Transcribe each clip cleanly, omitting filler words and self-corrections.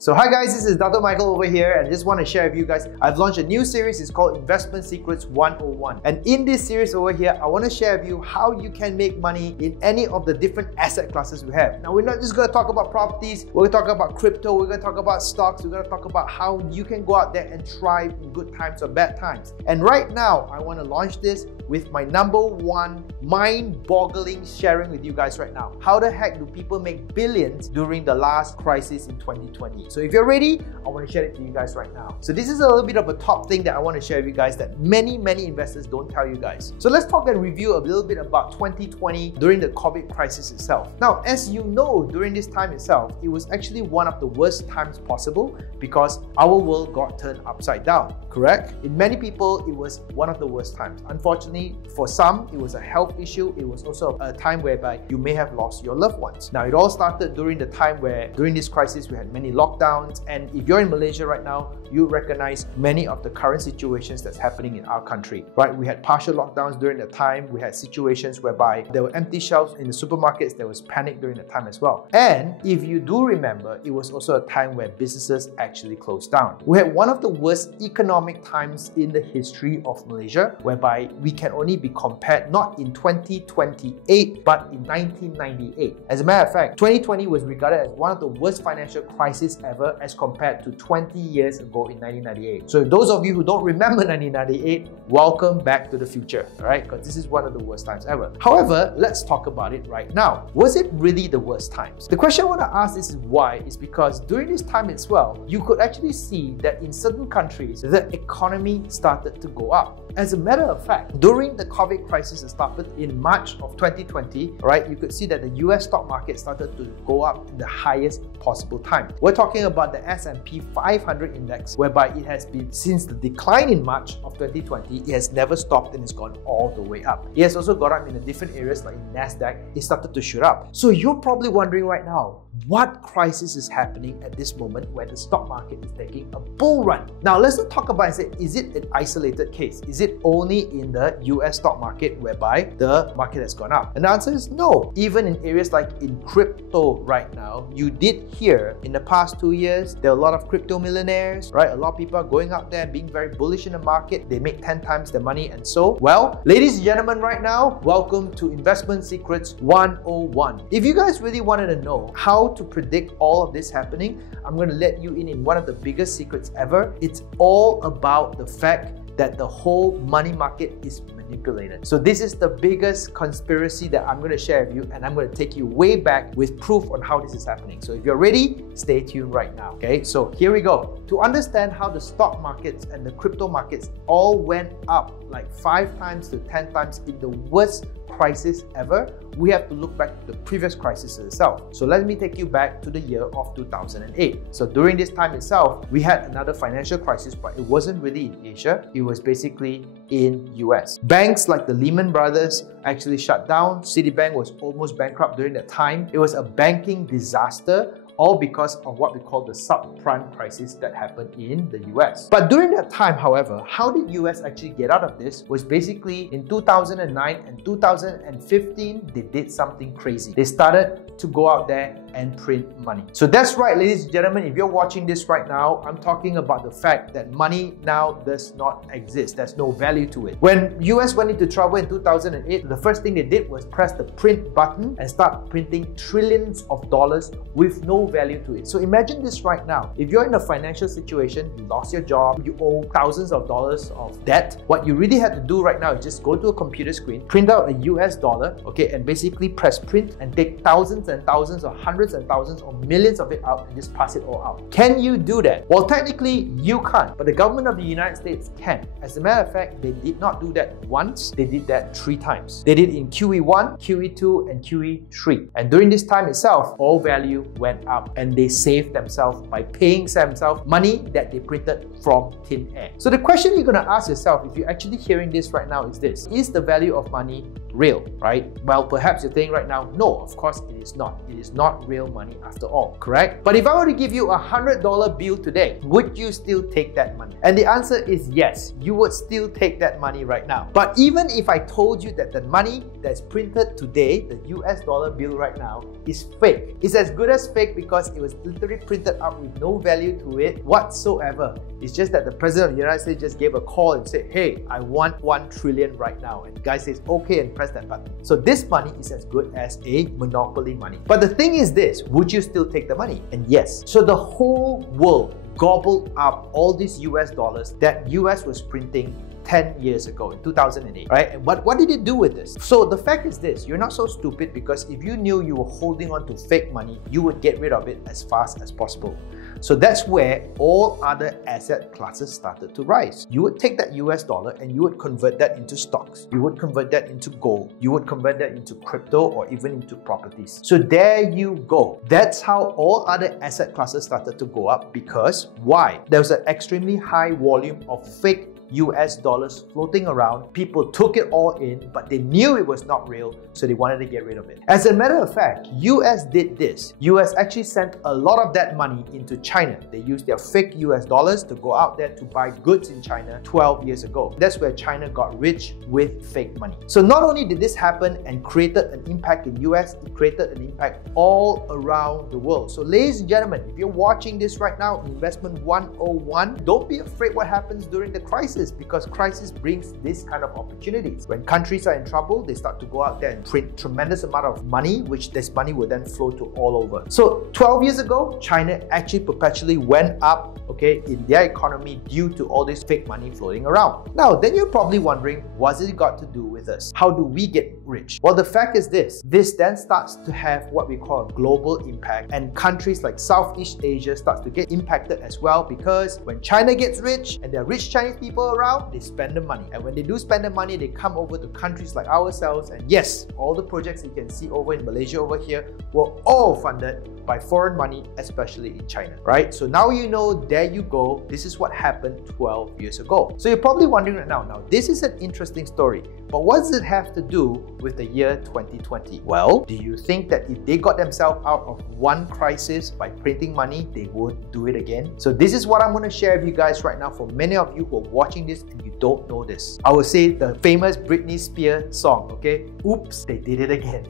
So hi guys, this is Dr. Michael over here and I just want to share with you guys, I've launched a new series, it's called Investment Secrets 101. And in this series over here, I want to share with you how you can make money in any of the different asset classes we have. Now we're not just going to talk about properties, we're going to talk about crypto, we're going to talk about stocks, we're going to talk about how you can go out there and thrive in good times or bad times. And right now, I want to launch this with my #1 mind-boggling sharing with you guys right now. How the heck do people make billions during the last crisis in 2020? So if you're ready, I want to share it to you guys right now. So this is a little bit of a top thing that I want to share with you guys that many investors don't tell you guys. So let's talk and review a little bit about 2020 during the COVID crisis itself. Now, as you know, during this time itself, it was actually one of the worst times possible because our world got turned upside down, correct? In many people, it was one of the worst times. Unfortunately, for some, it was a health issue. It was also a time whereby you may have lost your loved ones. Now, it all started during the time where, during this crisis, we had many lockdowns. And if you're in Malaysia right now, you recognize many of the current situations that's happening in our country, right? We had partial lockdowns during the time. We had situations whereby there were empty shelves in the supermarkets. There was panic during the time as well. And if you do remember, it was also a time where businesses actually closed down. We had one of the worst economic times in the history of Malaysia, whereby we can only be compared not in 2028, but in 1998. As a matter of fact, 2020 was regarded as one of the worst financial crises ever as compared to 20 years ago in 1998. So those of you who don't remember 1998, welcome back to the future, alright? Because this is one of the worst times ever. However, let's talk about it right now. Was it really the worst times? The question I want to ask is why is because during this time as well, you could actually see that in certain countries, the economy started to go up. As a matter of fact, during the COVID crisis that started in March of 2020, right, you could see that the US stock market started to go up in the highest possible time. We're talking about the S&P 500 index, whereby it has been, since the decline in March of 2020, it has never stopped and it's gone all the way up. It has also gone up in the different areas like in NASDAQ, it started to shoot up. So you're probably wondering right now, what crisis is happening at this moment where the stock market is taking a bull run? Now, let's not talk about and say, is it an isolated case? Is it only in the US stock market whereby the market has gone up? And the answer is no. Even in areas like in crypto right now, you did hear in the past 2 years, there are a lot of crypto millionaires, right? A lot of people are going out there being very bullish in the market. They make 10 times their money and so, well, ladies and gentlemen, right now, welcome to Investment Secrets 101. If you guys really wanted to know how to predict all of this happening, I'm going to let you in one of the biggest secrets ever. It's all about the fact that the whole money market is manipulated. So this is the biggest conspiracy that I'm going to share with you, and I'm going to take you way back with proof on how this is happening. So if you're ready, stay tuned right now. Okay, so here we go. To understand how the stock markets and the crypto markets all went up like 5 times to 10 times in the worst crisis ever, we have to look back to the previous crisis itself. So let me take you back to the year of 2008. So during this time itself, we had another financial crisis, but it wasn't really in Asia. It was basically in US. Banks like the Lehman Brothers actually shut down. Citibank was almost bankrupt during that time. It was a banking disaster, all because of what we call the subprime crisis that happened in the US. But during that time, however, how did US actually get out of this was basically in 2009 and 2015, they did something crazy. They started to go out there and print money. So that's right, ladies and gentlemen, if you're watching this right now, I'm talking about the fact that money now does not exist. There's no value to it. When US went into trouble in 2008, the first thing they did was press the print button and start printing trillions of dollars with no value to it. So imagine this right now. If you're in a financial situation, you lost your job, you owe thousands of dollars of debt, what you really have to do right now is just go to a computer screen, print out a US dollar, okay, and basically press print and take thousands and thousands or hundreds and thousands or millions of it out and just pass it all out. Can you do that? Well, technically you can't, but the government of the United States can. As a matter of fact, they did not do that once, they did that 3 times. They did in QE1, QE2, and QE3. And during this time itself, all value went up and they saved themselves by paying themselves money that they printed from thin air. So the question you're going to ask yourself if you're actually hearing this right now is this: is the value of money real, right? Well, perhaps you're thinking right now, no, of course it is not. It is not real money after all, correct? But if I were to give you a $100 bill today, would you still take that money? And the answer is yes, you would still take that money right now. But even if I told you that the money that's printed today, the US dollar bill right now, is fake. It's as good as fake because it was literally printed out with no value to it whatsoever. It's just that the President of the United States just gave a call and said, hey, I want 1 trillion right now. And the guy says, okay, and press that button. So this money is as good as a monopoly money. But the thing is this, would you still take the money? And yes. So the whole world gobbled up all these US dollars that US was printing 10 years ago in 2008, right? And what did it do with this? So the fact is this, you're not so stupid because if you knew you were holding on to fake money, you would get rid of it as fast as possible. So that's where all other asset classes started to rise. You would take that US dollar and you would convert that into stocks. You would convert that into gold. You would convert that into crypto or even into properties. So there you go. That's how all other asset classes started to go up because why? There was an extremely high volume of fake US dollars floating around. People took it all in, but they knew it was not real, so they wanted to get rid of it. As a matter of fact, US did this. US actually sent a lot of that money into China. They used their fake US dollars to go out there to buy goods in China 12 years ago. That's where China got rich with fake money. So not only did this happen and created an impact in US, it created an impact all around the world. So ladies and gentlemen, if you're watching this right now, Investment 101, don't be afraid what happens during the crisis, because crisis brings this kind of opportunities. When countries are in trouble, they start to go out there and print tremendous amount of money, which this money will then flow to all over. So 12 years ago, China actually perpetually went up, okay, in their economy due to all this fake money floating around. Now, then you're probably wondering, what's it got to do with us? How do we get rich? Well, the fact is this then starts to have what we call a global impact, and countries like Southeast Asia starts to get impacted as well, because when China gets rich and there are rich Chinese people around, they spend the money. And when they do spend the money, they come over to countries like ourselves, and yes, all the projects you can see over in Malaysia over here were all funded by foreign money, especially in China, right? So now you know, there you go, this is what happened 12 years ago. So you're probably wondering right now, this is an interesting story, but what does it have to do with the year 2020? Well, do you think that if they got themselves out of one crisis by printing money, they would do it again? So this is what I'm going to share with you guys right now. For many of you who are watching this and you don't know this, I would say the famous Britney Spears song, okay? Oops, they did it again.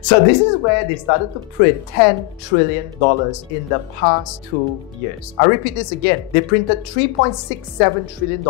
So this is where they started to print $10 trillion in the past 2 years. I repeat this again. They printed $3.67 trillion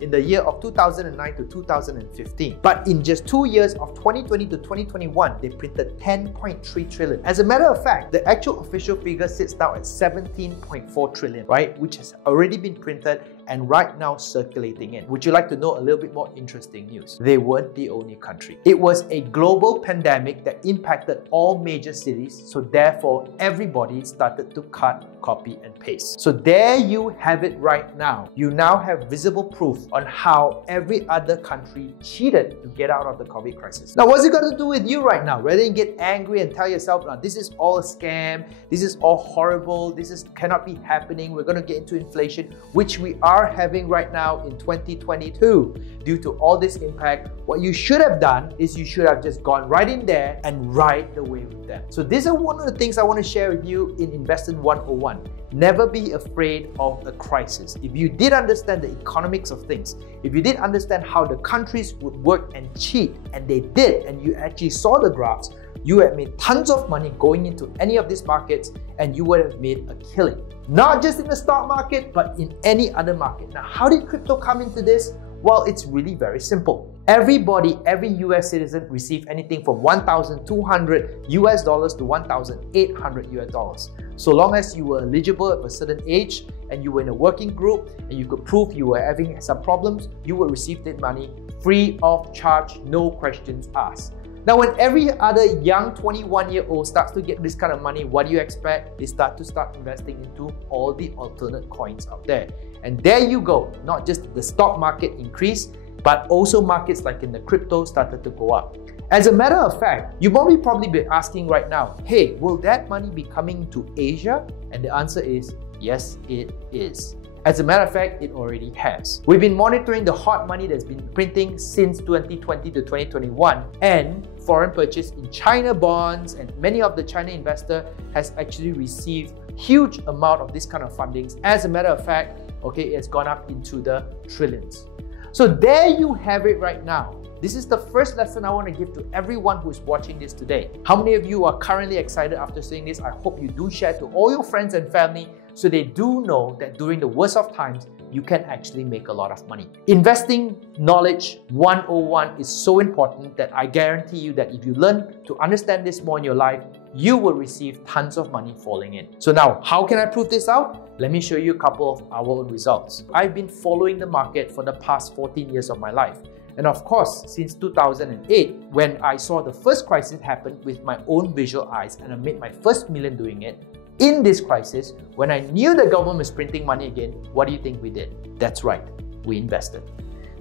in the year of 2009 to 2015. But in just 2 years of 2020 to 2021, they printed $10.3 trillion. As a matter of fact, the actual official figure sits now at $17.4 trillion, right? Which has already been printed and right now circulating in. Would you like to know a little bit more interesting news? They weren't the only country. It was a global pandemic that impacted all major cities, so therefore everybody started to cut, copy and paste. So there you have it right now. You now have visible proof on how every other country cheated to get out of the COVID crisis. Now, what's it got to do with you right now? Rather than get angry and tell yourself, this is all a scam, this is all horrible, cannot be happening, we're going to get into inflation, which we are having right now in 2022 due to all this impact. What you should have done is you should have just gone right in there and ride the wave with them. So these are one of the things I want to share with you in Investment 101. Never be afraid of a crisis. If you did understand the economics of things, if you did understand how the countries would work and cheat, and they did, and you actually saw the graphs, you have made tons of money going into any of these markets, and you would have made a killing. Not just in the stock market, but in any other market. Now, how did crypto come into this? Well, it's really very simple. Everybody, every US citizen received anything from $1,200 US dollars to $1,800 US dollars. So long as you were eligible at a certain age and you were in a working group and you could prove you were having some problems, you would receive that money free of charge, no questions asked. Now, when every other young 21-year-old starts to get this kind of money, what do you expect? They start investing into all the alternate coins out there. And there you go. Not just the stock market increased, but also markets like in the crypto started to go up. As a matter of fact, you probably be asking right now, hey, will that money be coming to Asia? And the answer is Yes, it is. As a matter of fact, it already has. We've been monitoring the hot money that's been printing since 2020 to 2021, and foreign purchase in China bonds, and many of the China investor has actually received huge amount of this kind of fundings. As a matter of fact, okay, it's gone up into the trillions. So there you have it right now. This is the first lesson I want to give to everyone who is watching this today. How many of you are currently excited after seeing this? I hope you do share to all your friends and family so they do know that during the worst of times, you can actually make a lot of money. Investing knowledge 101 is so important that I guarantee you that if you learn to understand this more in your life, you will receive tons of money falling in. So now, how can I prove this out? Let me show you a couple of our own results. I've been following the market for the past 14 years of my life. And of course, since 2008, when I saw the first crisis happen with my own visual eyes and I made my first million doing it, in this crisis, when I knew the government was printing money again, what do you think we did? That's right, we invested.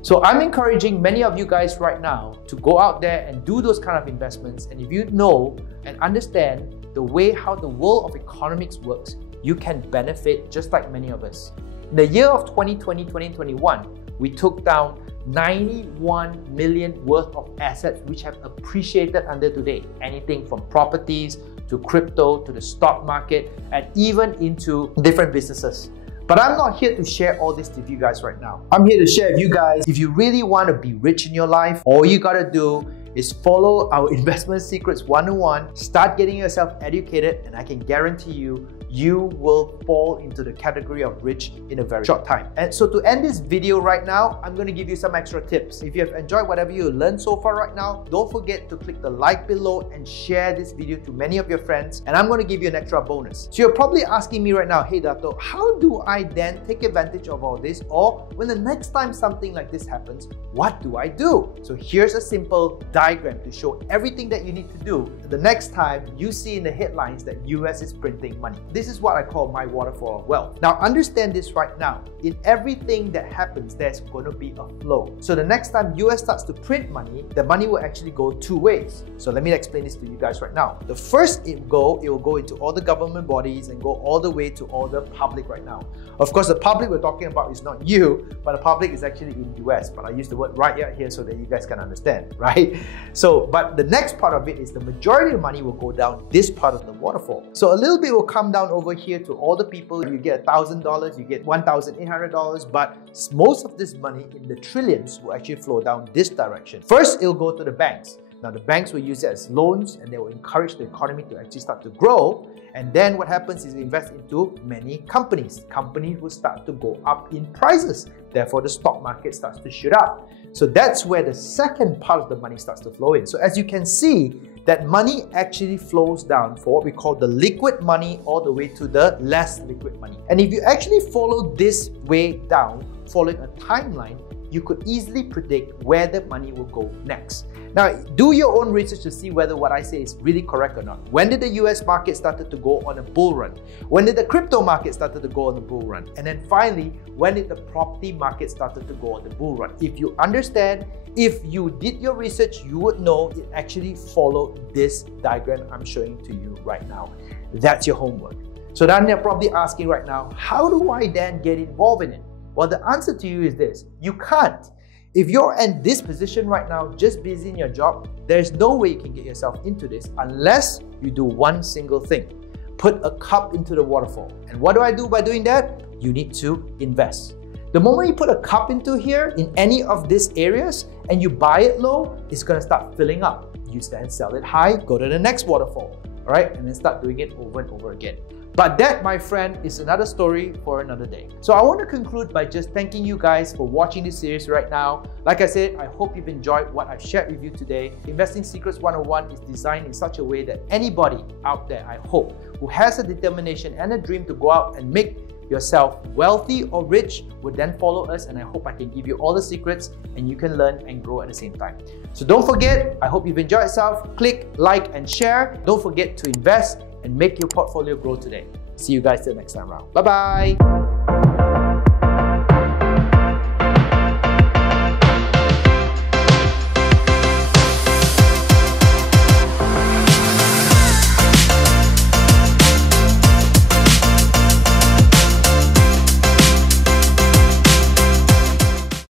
So I'm encouraging many of you guys right now to go out there and do those kind of investments. And if you know and understand the way how the world of economics works, you can benefit just like many of us. In the year of 2020-2021, we took down 91 million worth of assets which have appreciated under today. Anything from properties to crypto to the stock market and even into different businesses. But I'm not here to share all this with you guys right now. I'm here to share with you guys, if you really want to be rich in your life, all you gotta do is follow our Investment Secrets 101, start getting yourself educated, and I can guarantee you, you will fall into the category of rich in a very short time. And so to end this video right now, I'm going to give you some extra tips. If you have enjoyed whatever you learned so far right now, don't forget to click the like below and share this video to many of your friends, and I'm going to give you an extra bonus. So you're probably asking me right now, hey Dato, how do I then take advantage of all this? Or when the next time something like this happens, what do I do? So here's a simple diagram to show everything that you need to do the next time you see in the headlines that US is printing money. This is what I call my waterfall of wealth. Now understand this right now. In everything that happens, there's going to be a flow. So the next time US starts to print money, the money will actually go two ways. So let me explain this to you guys right now. The first it will go into all the government bodies and go all the way to all the public right now. Of course, the public we're talking about is not you, but the public is actually in US. But I use the word right here so that you guys can understand, right? So, but the next part of it is the majority of the money will go down this part of the waterfall. So a little bit will come down over here to all the people. You get $1,000, you get $1,800, but most of this money in the trillions will actually flow down this direction. First, it'll go to the banks. Now the banks will use it as loans and they will encourage the economy to actually start to grow. And then what happens is they invest into many companies. Companies will start to go up in prices. Therefore, the stock market starts to shoot up. So that's where the second part of the money starts to flow in. So as you can see, that money actually flows down for what we call the liquid money all the way to the less liquid money. And if you actually follow this way down, following a timeline, you could easily predict where the money will go next. Now, do your own research to see whether what I say is really correct or not. When did the US market started to go on a bull run? When did the crypto market started to go on a bull run? And then finally, when did the property market started to go on the bull run? If you understand, if you did your research, you would know it actually followed this diagram I'm showing to you right now. That's your homework. So then you're probably asking right now, how do I then get involved in it? Well, the answer to you is this: you can't. If you're in this position right now, just busy in your job, there's no way you can get yourself into this unless you do one single thing. Put a cup into the waterfall. And what do I do by doing that? You need to invest. The moment you put a cup into here in any of these areas and you buy it low, it's going to start filling up. Use that and sell it high, go to the next waterfall, all right? And then start doing it over and over again. But that, my friend, is another story for another day. So I want to conclude by just thanking you guys for watching this series right now. Like I said, I hope you've enjoyed what I've shared with you today. Investing Secrets 101 is designed in such a way that anybody out there, I hope, who has a determination and a dream to go out and make yourself wealthy or rich would then follow us, and I hope I can give you all the secrets and you can learn and grow at the same time. So don't forget, I hope you've enjoyed yourself. Click, like, and share. Don't forget to invest and make your portfolio grow today. See you guys till next time around. Bye-bye.